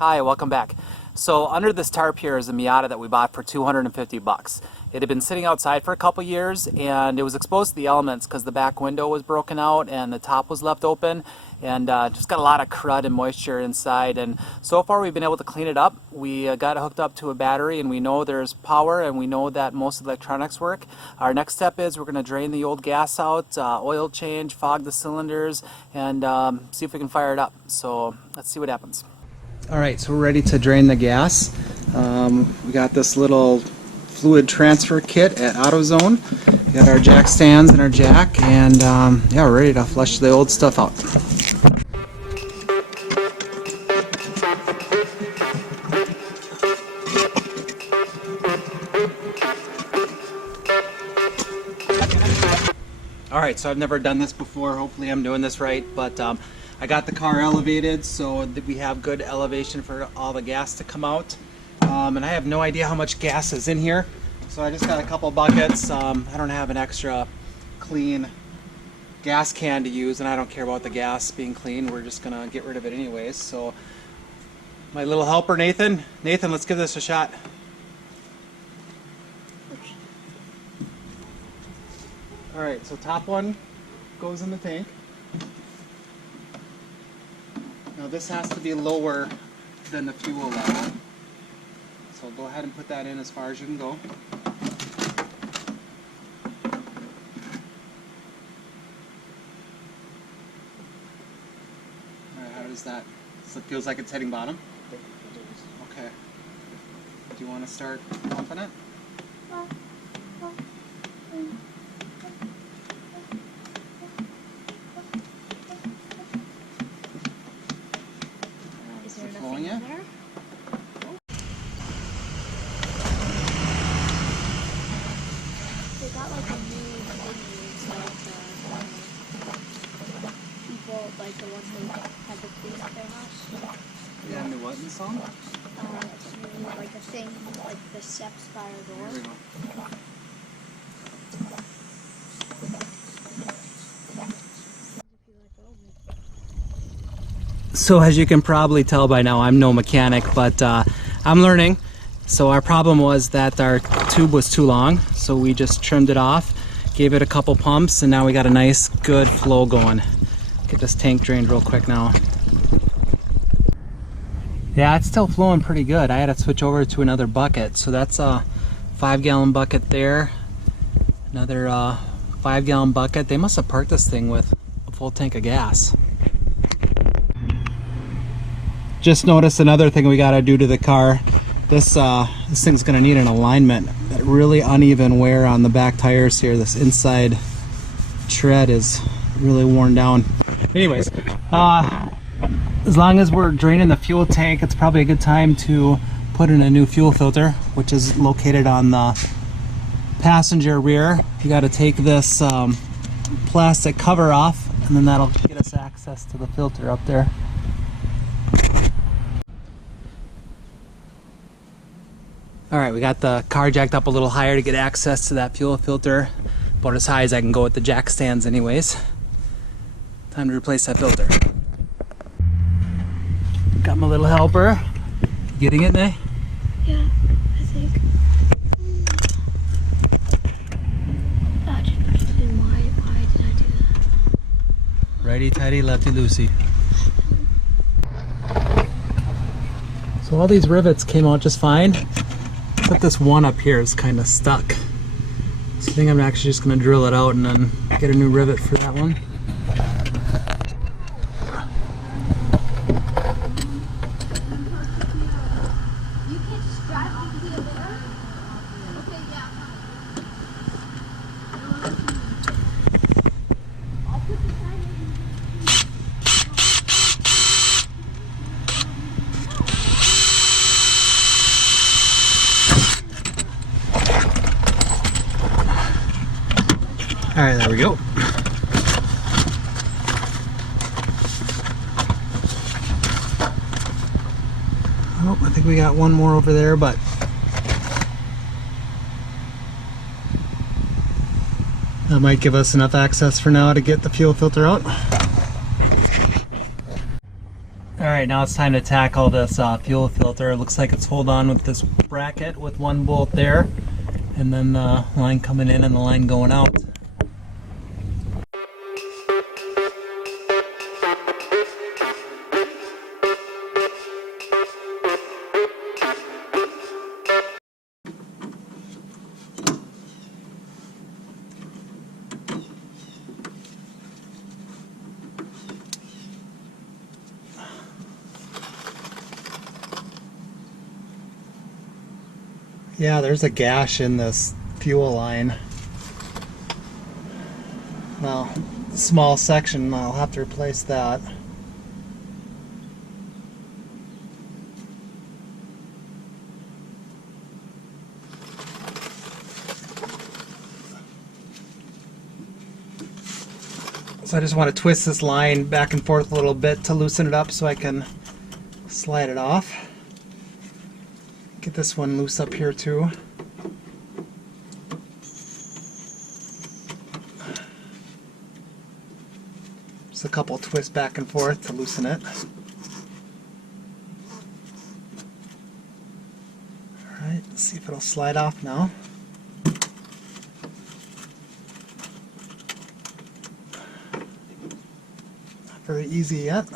Hi, welcome back. So under this tarp here is a Miata that we bought for 250 bucks. It had been sitting outside for a couple years and it was exposed to the elements because the back window was broken out and the top was left open, and just got a lot of crud and moisture inside. And so far we've been able to clean it up. We got it hooked up to a battery and we know there's power and we know that most of the electronics work. Our next step is we're going to drain the old gas out, oil change, fog the cylinders, and see if we can fire it up. So let's see what happens. Alright, so we're ready to drain the gas. We got this little fluid transfer kit at AutoZone. We got our jack stands and our jack, and yeah, we're ready to flush the old stuff out. Alright, so I've never done this before. Hopefully I'm doing this right, but I got the car elevated so that we have good elevation for all the gas to come out. And I have no idea how much gas is in here, so I just got a couple buckets. I don't have an extra clean gas can to use, and I don't care about the gas being clean. We're just gonna get rid of it anyways. So my little helper Nathan, let's give this a shot. Alright, so top one goes in the tank. Now this has to be lower than the fuel level. So go ahead and put that in as far as you can go. Alright, how does that? So it feels like it's hitting bottom? Okay. Do you want to start pumping it? Is there nothing in there? They got like a new thing, so people, like the ones who had the police at their house. Yeah, and the what in the song? Like a thing, like the steps by our door. Here we go. So as you can probably tell by now, I'm no mechanic, but I'm learning. So our problem was that our tube was too long, so we just trimmed it off, gave it a couple pumps, and now we got a nice good flow going. Get this tank drained real quick now. Yeah, it's still flowing pretty good. I had to switch over to another bucket, so that's a 5-gallon bucket there, another 5-gallon bucket. They must have parked this thing with a full tank of gas. Just noticed another thing we gotta do to the car. This thing's gonna need an alignment. That really uneven wear on the back tires here. This inside tread is really worn down. Anyways, as long as we're draining the fuel tank, it's probably a good time to put in a new fuel filter, which is located on the passenger rear. You gotta take this plastic cover off, and then that'll get us access to the filter up there. Alright, we got the car jacked up a little higher to get access to that fuel filter. About as high as I can go with the jack stands anyways. Time to replace that filter. Got my little helper. Getting it, Nay? Yeah, I think. Why did I do that? Righty tighty, lefty loosey. So all these rivets came out just fine. But this one up here is kind of stuck. So I think I'm actually just going to drill it out and then get a new rivet for that one. Alright, there we go. Oh, I think we got one more over there, but that might give us enough access for now to get the fuel filter out. Alright, now it's time to tackle this fuel filter. It looks like it's hold on with this bracket with one bolt there, and then the line coming in and the line going out. Yeah, there's a gash in this fuel line. Well, small section, I'll have to replace that. So I just want to twist this line back and forth a little bit to loosen it up so I can slide it off. Get this one loose up here too. Just a couple twists back and forth to loosen it. Alright, let's see if it'll slide off now. Not very easy yet.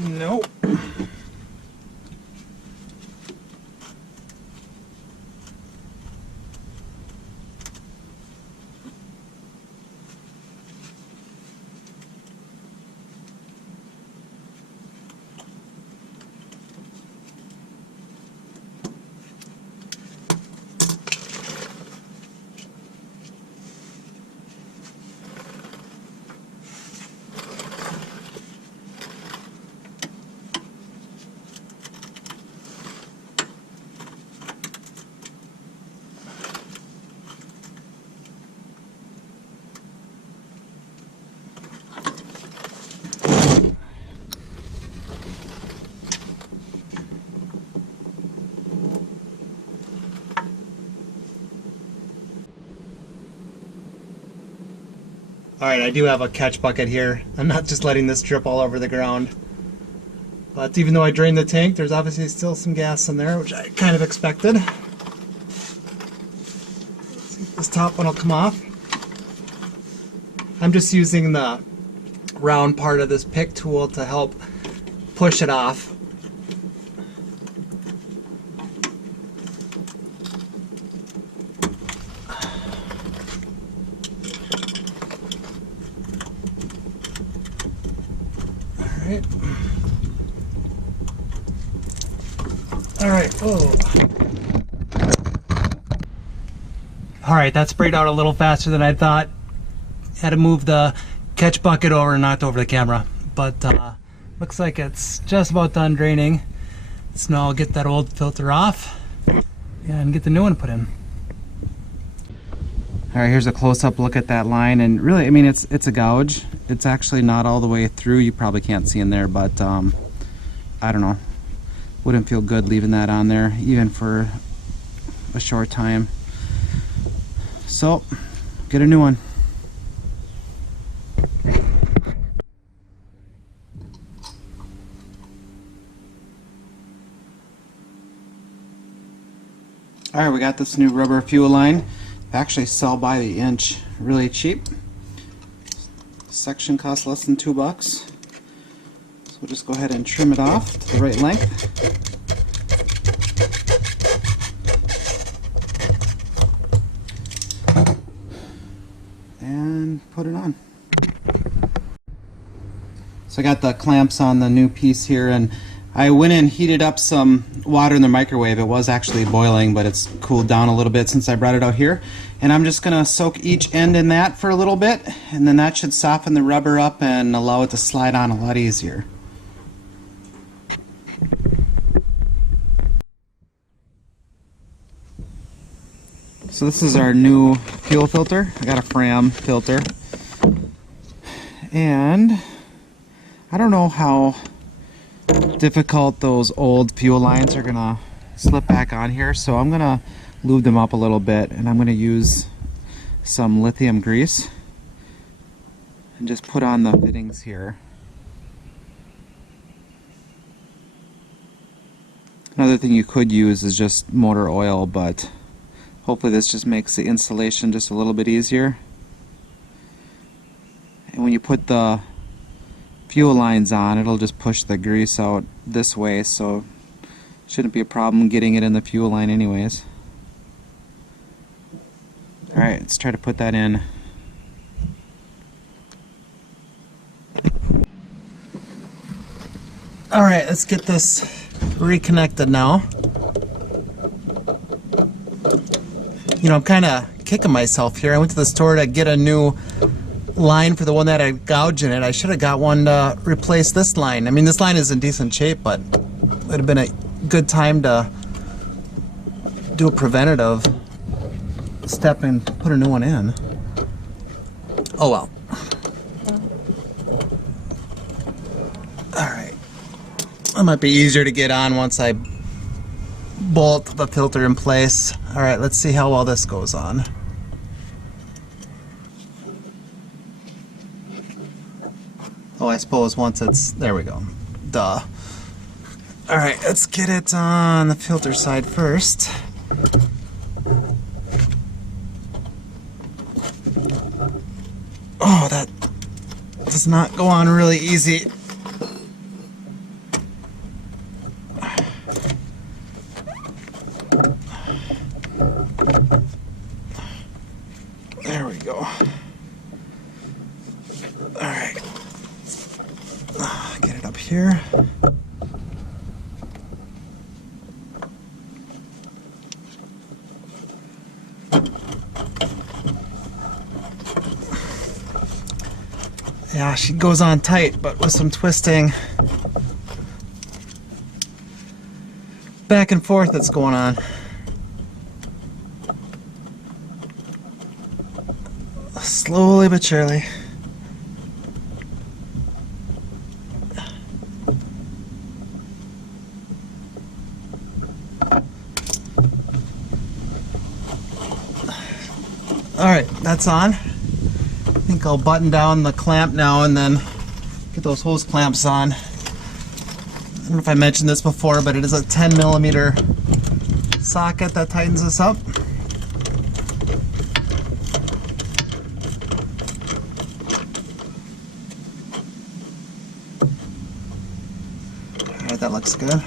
Nope. Alright, I do have a catch bucket here. I'm not just letting this drip all over the ground. But even though I drained the tank, there's obviously still some gas in there, which I kind of expected. Let's see if this top one will come off. I'm just using the round part of this pick tool to help push it off. Alright, oh. Alright, that sprayed out a little faster than I thought. Had to move the catch bucket over and knocked over the camera. But looks like it's just about done draining. So now I'll get that old filter off and get the new one put in. Alright, here's a close-up look at that line, and really, I mean, it's a gouge. It's actually not all the way through. You probably can't see in there, but I don't know. Wouldn't feel good leaving that on there, even for a short time. So, get a new one. Alright, we got this new rubber fuel line. They actually sell by the inch, really cheap. Section costs less than $2. So we'll just go ahead and trim it off to the right length. And put it on. So I got the clamps on the new piece here, and I went and heated up some water in the microwave. It was actually boiling, but it's cooled down a little bit since I brought it out here. And I'm just gonna soak each end in that for a little bit, and then that should soften the rubber up and allow it to slide on a lot easier. So this is our new fuel filter. I got a Fram filter. And I don't know how difficult those old fuel lines are gonna slip back on here, so I'm gonna lube them up a little bit, and I'm gonna use some lithium grease and just put on the fittings here. Another thing you could use is just motor oil, but hopefully this just makes the installation just a little bit easier. And when you put the fuel lines on, it'll just push the grease out this way, so shouldn't be a problem getting it in the fuel line anyways. Alright, let's try to put that in. Alright, let's get this reconnected now. You know, I'm kind of kicking myself here. I went to the store to get a new line for the one that I gouged in it. I should have got one to replace this line. I mean, this line is in decent shape, but it would have been a good time to do a preventative step and put a new one in. Oh well. Alright. That might be easier to get on once I bolt the filter in place. Alright, let's see how well this goes on. Oh, I suppose once it's... there we go. Duh. Alright, let's get it on the filter side first. Oh, that does not go on really easy. There we go. Alright. Get it up here. Yeah, she goes on tight, but with some twisting back and forth that's going on. Slowly but surely. Alright, that's on. I think I'll button down the clamp now and then get those hose clamps on. I don't know if I mentioned this before, but it is a 10mm socket that tightens this up. Alright, that looks good.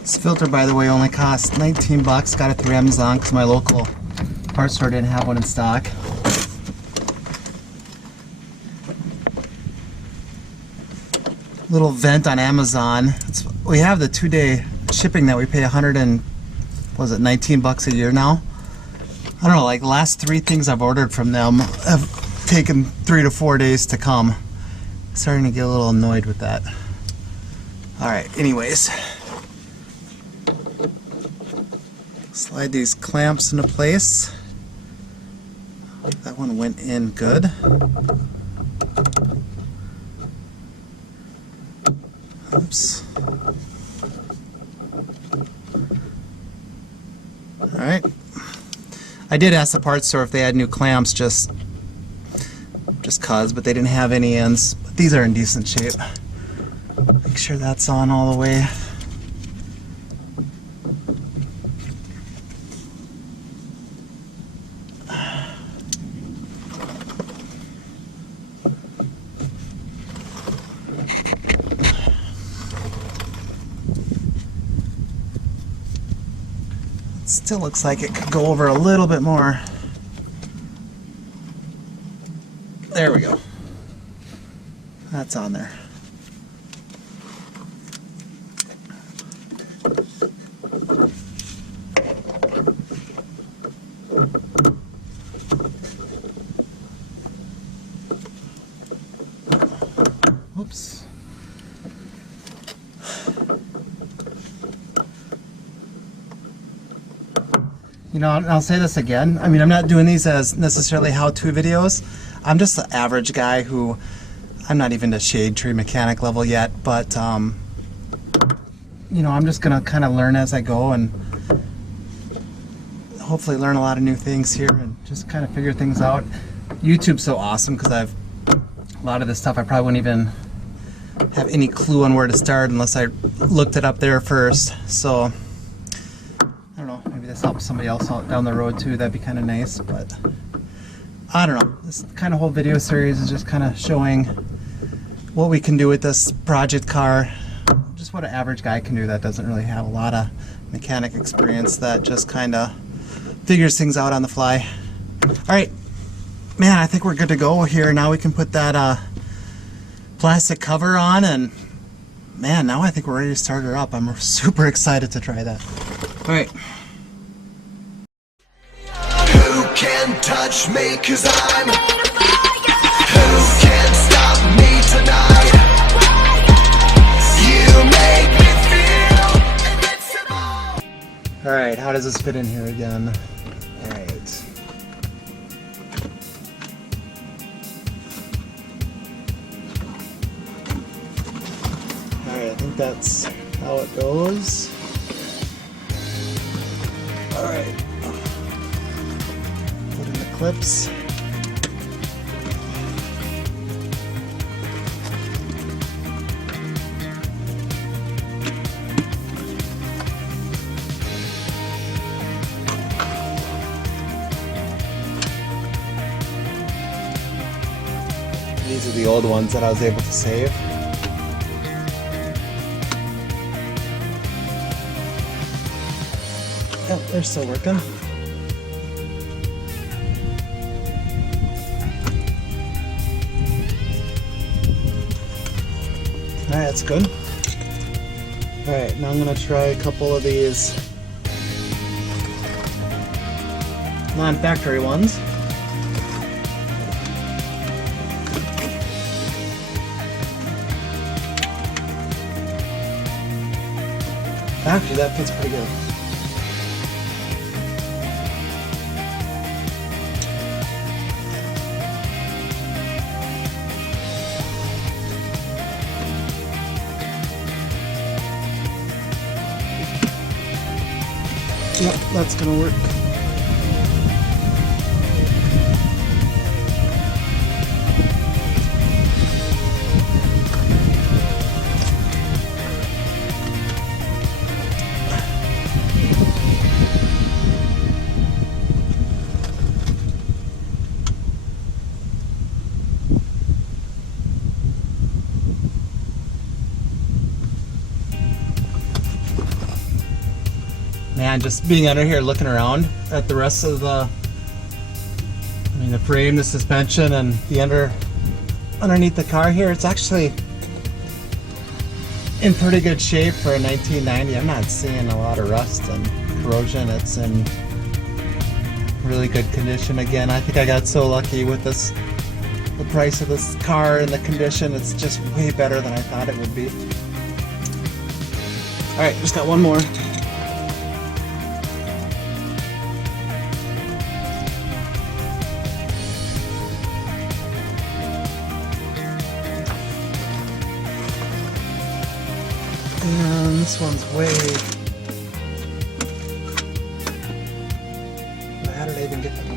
This filter, by the way, only cost 19 bucks. Got it through Amazon because my local parts store didn't have one in stock. Little vent on Amazon. We have the 2-day shipping that we pay 19 bucks a year now. I don't know, like the last 3 things I've ordered from them have taken 3 to 4 days to come. Starting to get a little annoyed with that. Alright, anyways. Slide these clamps into place. That one went in good. Oops. Alright. I did ask the parts store if they had new clamps just cause, but they didn't have any ends. But these are in decent shape. Make sure that's on all the way. Still looks like it could go over a little bit more. There we go. That's on there. Whoops. You know, and I'll say this again. I mean, I'm not doing these as necessarily how-to videos. I'm just the average guy who, I'm not even to shade tree mechanic level yet, but, you know, I'm just going to kind of learn as I go and hopefully learn a lot of new things here and just kind of figure things out. YouTube's so awesome because a lot of this stuff I probably wouldn't even have any clue on where to start unless I looked it up there first. So, I don't know, maybe this helps somebody else out down the road too. That'd be kind of nice, but I don't know. This kind of whole video series is just kind of showing what we can do with this project car. Just what an average guy can do that doesn't really have a lot of mechanic experience, that just kind of figures things out on the fly. Alright, man, I think we're good to go here. Now we can put that plastic cover on, and man, now I think we're ready to start her up. I'm super excited to try that. Alright. Who can touch me, 'cause I'm who can stop me tonight? You make me feel invincible. Alright, how does this fit in here again? Alright. Alright, I think that's how it goes. Alright. Put in the clips. These are the old ones that I was able to save. Yep, they're still working. Alright, that's good. Alright, now I'm gonna try a couple of these non-factory ones. Actually, that fits pretty good. Yep, that's gonna work. Man, just being under here looking around at the rest of the, the frame, the suspension, and the underneath the car here, it's actually in pretty good shape for a 1990. I'm not seeing a lot of rust and corrosion. It's in really good condition. Again, I think I got so lucky with this, the price of this car and the condition. It's just way better than I thought it would be. All right, just got one more. And this one's way... How did I even get that one?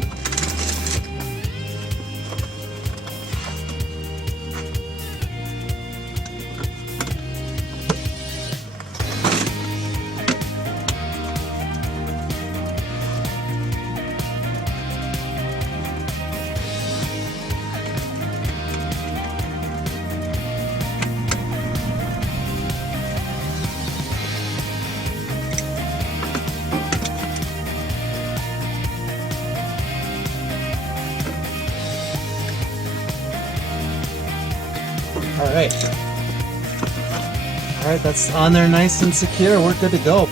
Alright, that's on there nice and secure. We're good to go.